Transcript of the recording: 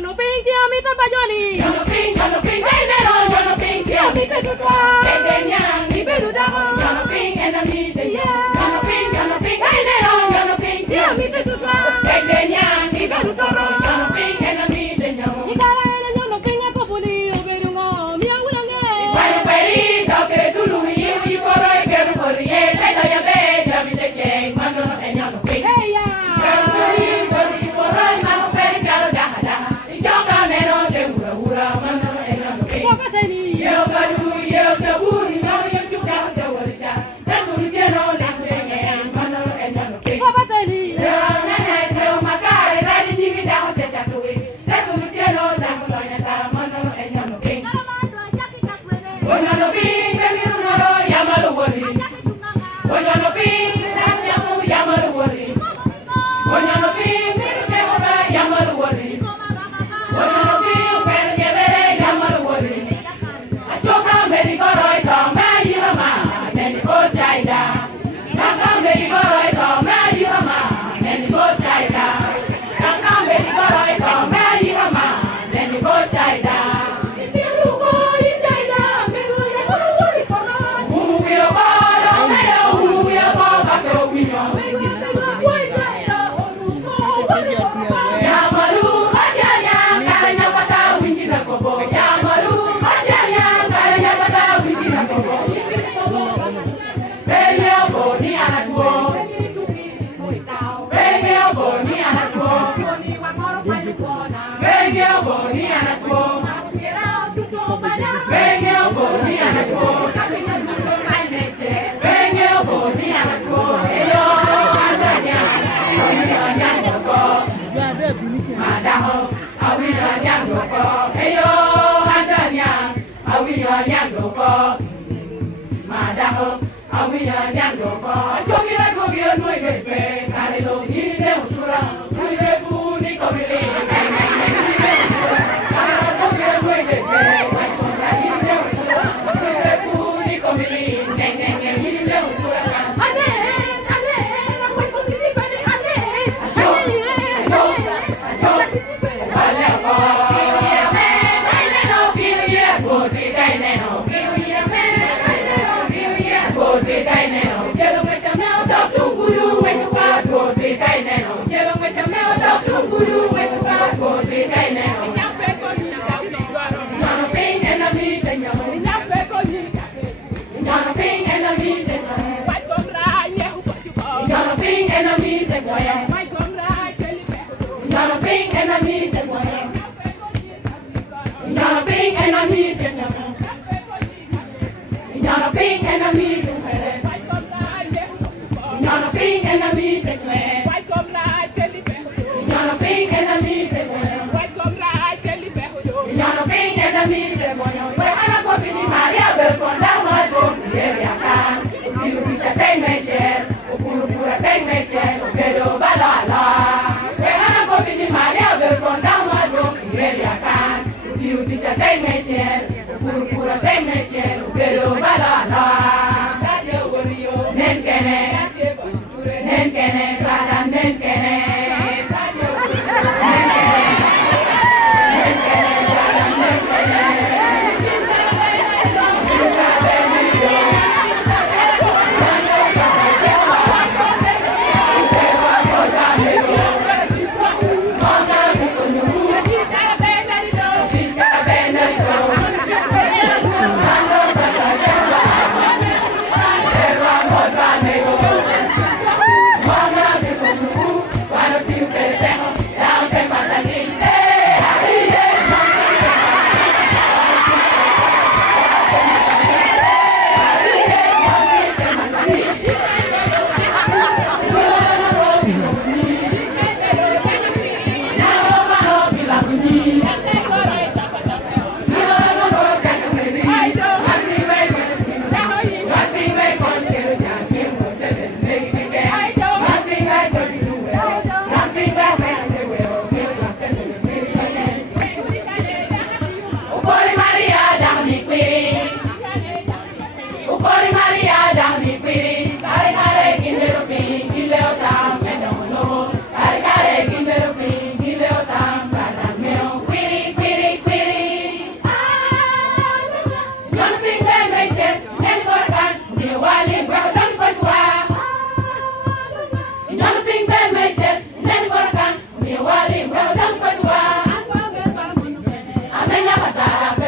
no ping ti ami ta bajoni Jono ping, hey nero, jono ping, ti ami ta tutwa Bebe nyang, ti beru da jono ping, enemy, jono ping, hey nero, jono ping, ti ami ta tutwa Bebe nyang, beru toro jono ping, enemy, ni kala ene jono ping ko buni o beru ngo mi awura nge Bayo peri, doke tulu yi poro e beru pori e dai do ya be, jabi de che, mano no enyono ping. hey ya ko pateni ko pateni Ping and hatara pe